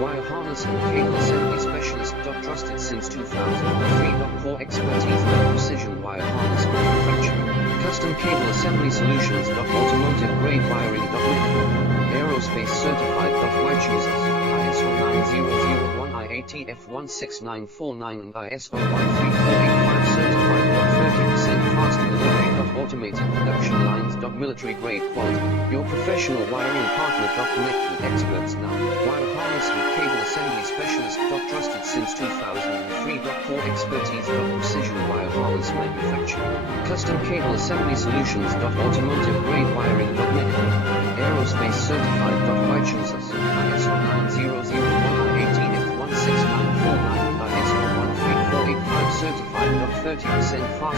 Wire harness and cable assembly specialist. Trusted since 2003. Core expertise. Precision wire harness manufacturing. Custom cable assembly solutions. Automotive grade wiring. Medical. Aerospace certified. Wire choosers. ISO 9001 IATF 16949 and ISO 13485 certified. 30% faster delivery. Automated production lines. Military grade quality. Your professional wiring partner. Connect with experts now. Wire harness and cable assembly specialist. Trusted since 2003. Core expertise. Precision wire harness manufacturing. Custom cable assembly solutions. Automotive grade wiring. Medical. Aerospace certified. Wire choosers. ISO 9001 IATF 16949 ISO 13485 certified. 30% faster